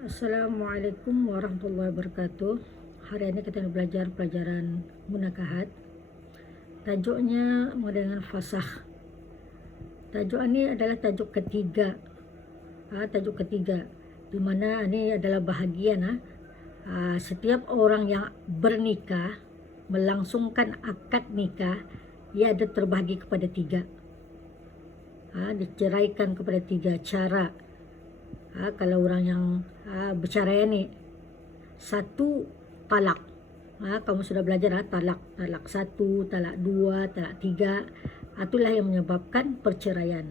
Assalamualaikum warahmatullahi wabarakatuh. Hari ini kita belajar pelajaran munakahat. Tajuknya dengan fasah. Tajuk ini adalah tajuk ketiga. Tajuk ketiga, di mana ini adalah bahagian setiap orang yang bernikah, melangsungkan akad nikah, ia ada terbahagi kepada tiga. Diceraikan kepada tiga cara. Kalau orang yang bercerai ni, satu, talak. Kamu sudah belajar talak satu, talak dua, talak tiga. Itulah yang menyebabkan perceraian.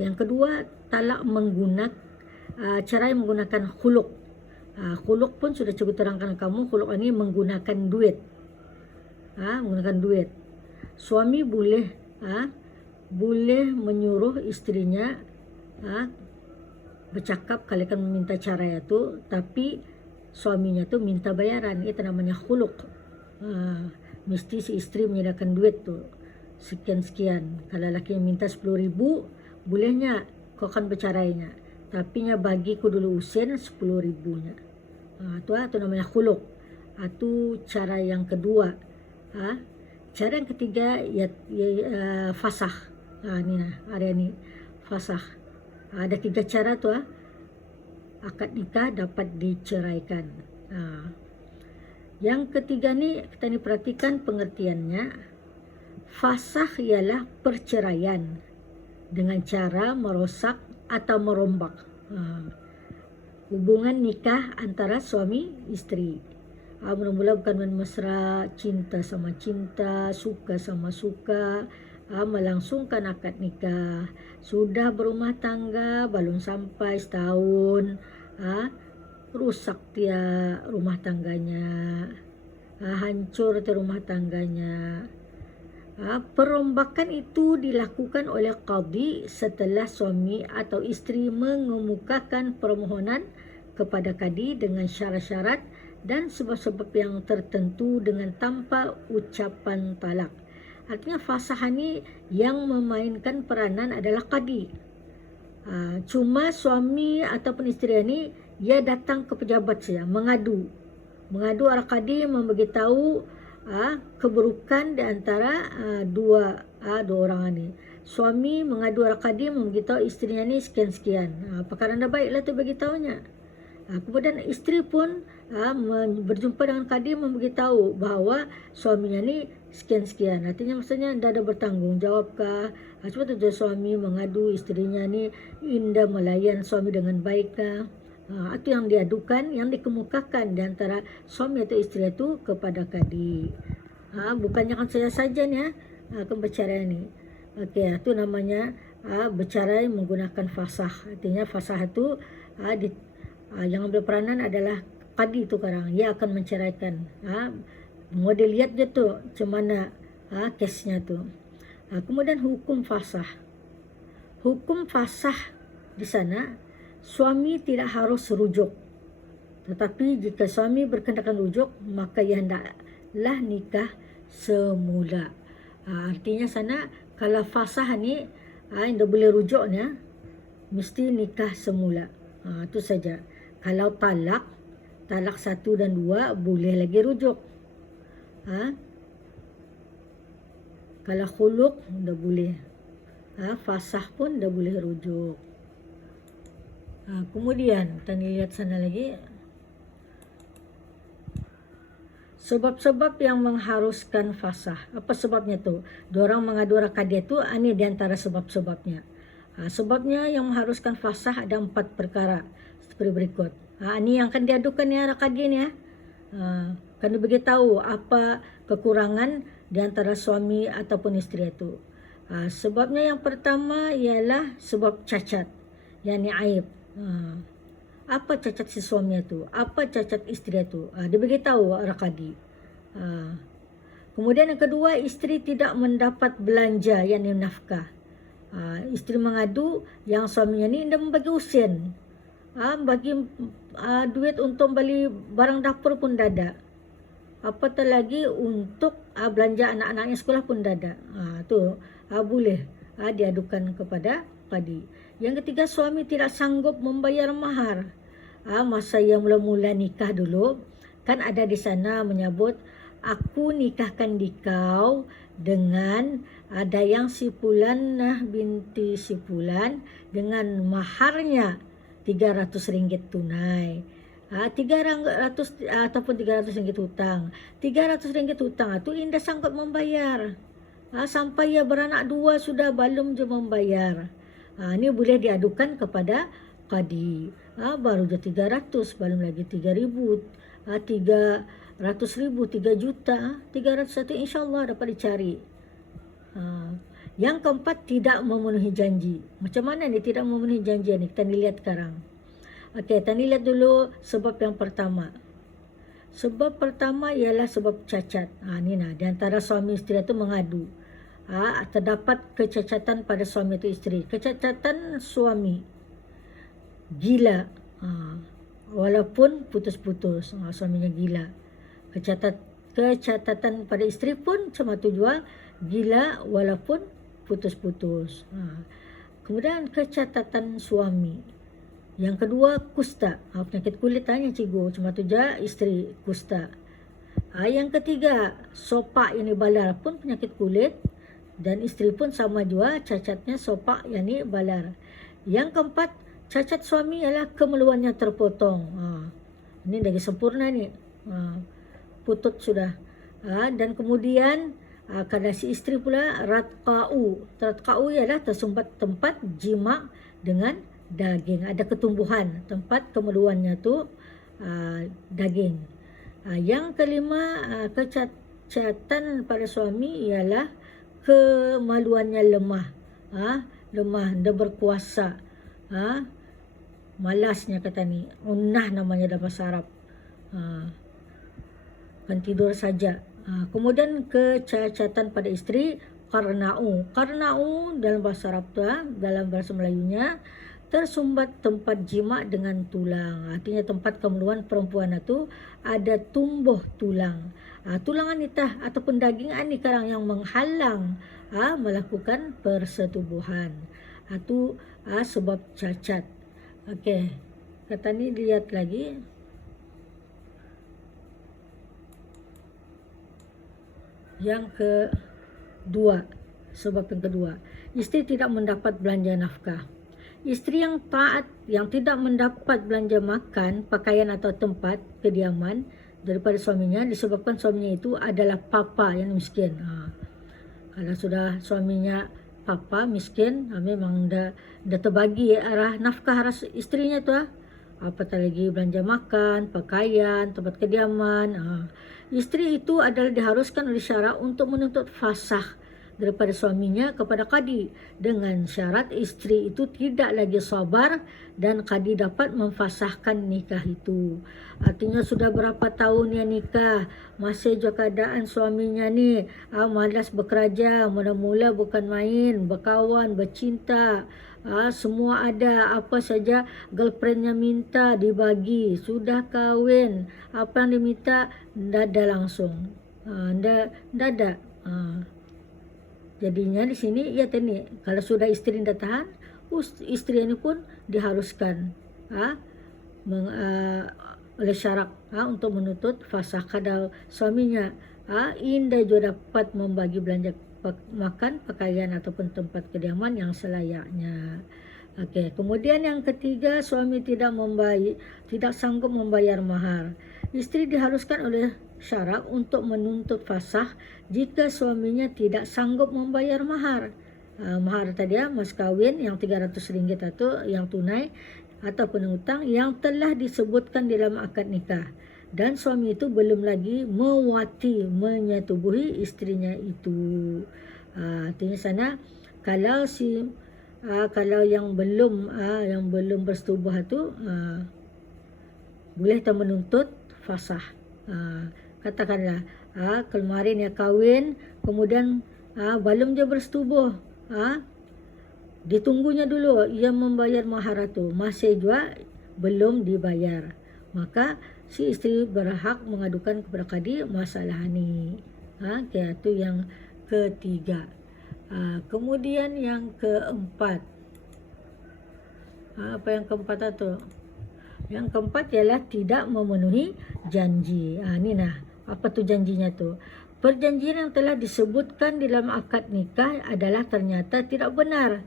Yang kedua, talak cerai menggunakan khuluk. Khuluk pun sudah cukup terangkan kamu. Khuluk ini menggunakan duit. Menggunakan duit. Suami boleh menyuruh istrinya bercakap kalau kan meminta cerai itu, tapi suaminya tu minta bayaran. Itu namanya khuluk. Mesti si istri menyediakan duit tu sekian-sekian. Kalau laki minta 10,000, bolehnya kau akan bercerainya, tapi nya bagi ku dulu usen 10,000-nya. Tu namanya khuluk. Itu cara yang kedua. Cara yang ketiga fasah. Hari ini fasah. Ada tiga cara tu akad nikah dapat diceraikan. Yang ketiga ni kita perhatikan pengertiannya. Fasah ialah perceraian dengan cara merosak atau merombak hubungan nikah antara suami isteri. Mula-mula bukan mesra, cinta sama cinta, suka sama suka, melangsungkan akad nikah, sudah berumah tangga, belum sampai setahun, rusak dia rumah tangganya, hancur dia rumah tangganya. Perombakan itu dilakukan oleh qadhi setelah suami atau isteri mengemukakan permohonan kepada kadi dengan syarat-syarat dan sebab-sebab yang tertentu dengan tanpa ucapan talak. Artinya fasah ni yang memainkan peranan adalah qadi. Cuma suami ataupun isteri ni ia datang ke pejabat saja, mengadu arah qadi, memberitahu keburukan di antara dua orang ni. Suami mengadu arah qadi, memberitahu isterinya ni sekian-sekian. Perkara dah baiklah tu beritahunya. Kemudian isteri pun berjumpa dengan qadi, memberitahu bahawa suaminya ni sekian-sekian. Artinya maksudnya dah ada bertanggungjawabkah. Sebab tu suami mengadu isterinya ni indah melayan suami dengan baikkah. Itu yang diadukan, yang dikemukakan di antara suami atau isteri itu kepada qadi. Bukannya kan saya saja ni akan bercerai ni. Okey, itu namanya bercerai menggunakan fasah. Artinya fasah itu yang ambil peranan adalah qadi tu sekarang. Ia akan menceraikan. Model lihat je tu macam mana kesnya tu. Kemudian hukum fasah. Hukum fasah di sana, suami tidak harus rujuk. Tetapi jika suami berkehendak rujuk, maka ia hendaklah nikah semula. Artinya sana kalau fasah ni yang dah boleh rujuk ni, mesti nikah semula. Itu saja. Kalau talak 1 dan 2 boleh lagi rujuk. Kalau khuluk dah boleh. Fasah pun dah boleh rujuk. Kemudian kita lihat sana lagi. Sebab-sebab yang mengharuskan fasah. Apa sebabnya tu? Diorang mengadu qadi tu, ini di antara sebab-sebabnya. Sebabnya yang mengharuskan fasah ada 4 perkara seperti berikut. Ini yang akan diadukan ni qadi ni. Kena beritahu apa kekurangan di antara suami ataupun isteri itu. Sebabnya yang pertama ialah sebab cacat, yakni aib. Apa cacat si suami itu? Apa cacat isteri itu? Dia beritahu qadi. Kemudian yang kedua, isteri tidak mendapat belanja, yakni nafkah. Isteri mengadu yang suaminya ni dah membagi usen, bagi duit untuk beli barang dapur pun dah ada. Apatah lagi untuk belanja anak-anaknya sekolah pun dah ada. Tu boleh diadukan kepada qadi. Yang ketiga, suami tidak sanggup membayar mahar. masa yang mula-mula nikah dulu, kan ada di sana menyebut, aku nikahkan dikau dengan Dayang Sipulanah binti Sipulan dengan maharnya RM300 tunai. 300 ataupun RM300 hutang. RM300 hutang itu indah sanggup membayar. Sampai ia beranak 2 sudah belum je membayar. Ini boleh diadukan kepada qadi. Baru je 300, belum lagi 3,000, 300,000, 3 juta, 300 itu insyaAllah dapat dicari. Yang keempat, tidak memenuhi janji. Macam mana ni tidak memenuhi janji ni? Kita lihat sekarang. Okey, kita lihat dulu sebab yang pertama. Sebab pertama ialah sebab cacat. Ni di antara suami isteri itu mengadu. Terdapat kecacatan pada suami atau isteri. Kecacatan suami gila, walaupun putus-putus, suaminya gila. Kecacatan pada isteri pun cuma tu juga, gila walaupun putus-putus. Kemudian kecacatan suami. Yang kedua, kusta, penyakit kulit. Tanya cikgu, cuma tu je isteri kusta. Yang ketiga, sopak yang balar pun penyakit kulit, dan isteri pun sama juga cacatnya sopak yang balar. Yang keempat, cacat suami ialah kemeluannya terpotong. Ini lagi sempurna ni, putut sudah. Dan kemudian kalau si isteri pula ratqa'u ialah tersumbat tempat jima dengan daging, ada ketumbuhan tempat kemeluannya tu daging. Yang kelima, kecacatan pada suami ialah kemaluannya lemah, dia berkuasa, malasnya kata ni, unnah namanya dalam bahasa Arab, kan tidur saja. Kemudian kecacatan pada isteri, qarna'u dalam bahasa Arab tu, dalam bahasa Melayunya tersumbat tempat jima dengan tulang. Artinya tempat kemeluan perempuan itu ada tumbuh tulang. Tulangan nitah ataupun daging ni sekarang yang menghalang melakukan persetubuhan. Itu sebab cacat. Okey, kata ni lihat lagi. Yang kedua, sebab yang kedua, isteri tidak mendapat belanja nafkah. Isteri yang taat, yang tidak mendapat belanja makan, pakaian atau tempat kediaman daripada suaminya disebabkan suaminya itu adalah papa yang miskin. Kalau sudah suaminya papa miskin, memang dah terbagi arah nafkah arah isterinya tu. Apatah lagi belanja makan, pakaian, tempat kediaman. Isteri itu adalah diharuskan oleh syarak untuk menuntut fasakh daripada suaminya kepada qadi, dengan syarat isteri itu tidak lagi sabar dan qadi dapat memfasahkan nikah itu. Artinya sudah berapa tahun dia nikah, masih juga keadaan suaminya ni malas bekerja, mula-mula bukan main, berkawan, bercinta, semua ada, apa saja girlfriendnya minta dibagi, sudah kahwin, apa yang diminta dada langsung, dada. Jadinya di sini ia tadi, kalau sudah isteri dah tahan, isteri ini pun diharuskan oleh syarak untuk menuntut fasakh kadal suaminya. Indah juga dapat membagi belanja makan, pakaian ataupun tempat kediaman yang selayaknya. Okey, kemudian yang ketiga, suami tidak sanggup membayar mahar. Isteri diharuskan oleh syarak untuk menuntut fasakh jika suaminya tidak sanggup membayar mahar. Mahar tadi mas kahwin yang RM300 itu yang tunai ataupun hutang yang telah disebutkan dalam akad nikah, dan suami itu belum lagi menyetubuhi isterinya itu. Artinya sana kalau kalau yang belum bersetubuh itu boleh kita menuntut fasakh. Katakanlah kemarin ya kahwin, kemudian belum dia bersetubuh, ditunggunya dulu ia membayar mahar itu, masih juga belum dibayar, maka si isteri berhak mengadukan kepada qadi masalah ni. Itu yang ketiga. Kemudian yang keempat, apa yang keempat itu? Yang keempat ialah tidak memenuhi janji. Ini apa tu janjinya tu? Perjanjian yang telah disebutkan di dalam akad nikah adalah ternyata tidak benar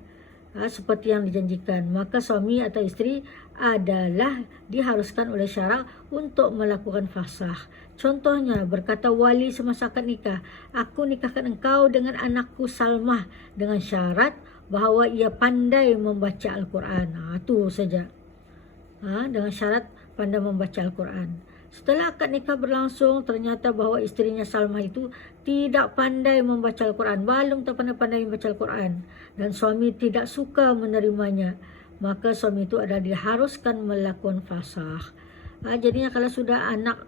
seperti yang dijanjikan, maka suami atau isteri adalah diharuskan oleh syarak untuk melakukan fasakh. Contohnya, berkata wali semasa akad nikah, aku nikahkan engkau dengan anakku Salmah dengan syarat bahawa ia pandai membaca Al-Quran. Itu saja. Dengan syarat pandai membaca Al-Quran. Setelah akad nikah berlangsung, ternyata bahawa isterinya Salmah itu tidak pandai membaca Al-Quran, belum pandai membaca Al-Quran, dan suami tidak suka menerimanya, maka suami itu adalah diharuskan melakukan fasakh. Jadinya kalau sudah anak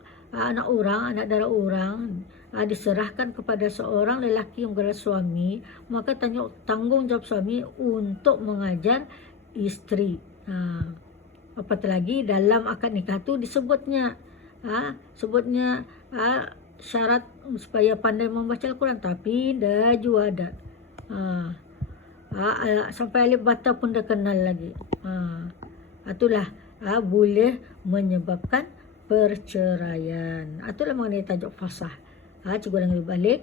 darah orang diserahkan kepada seorang lelaki yang berada suami, maka tanggungjawab suami untuk mengajar isteri. Apatah lagi dalam akad nikah tu disebutnya syarat supaya pandai membaca Al-Quran, tapi dah juga ada sampai alif bata pun dah kenal lagi. Itulah boleh menyebabkan perceraian. Itulah mengenai tajuk fasakh. Cikgu ulangi balik.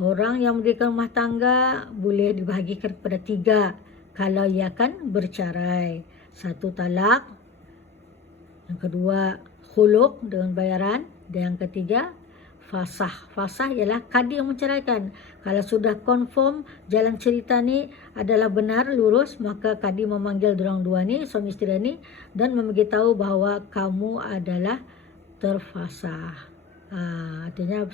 Orang yang mendirikan rumah tangga boleh dibahagikan kepada 3 kalau ia akan bercerai. 1, talak. Yang kedua, khuluk dengan bayaran. Dan yang ketiga, fasakh. Fasakh ialah kadi yang menceraikan. Kalau sudah confirm jalan cerita ni adalah benar, lurus, maka kadi memanggil dorang dua ni, suami isteri ni, dan memberitahu bahawa kamu adalah terfasakh. Artinya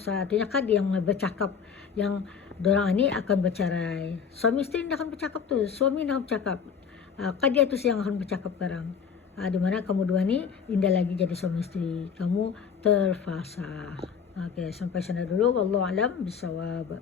kadi yang bercakap yang dorang ni akan bercerai. Suami isteri ni akan bercakap tu, suami nak bercakap. Kadi itu yang akan bercakap sekarang. Di mana kamu dua ni indah lagi jadi suami isteri, kamu terfasakh. Okey, sampai sana dulu. Wallahu alam bisawab.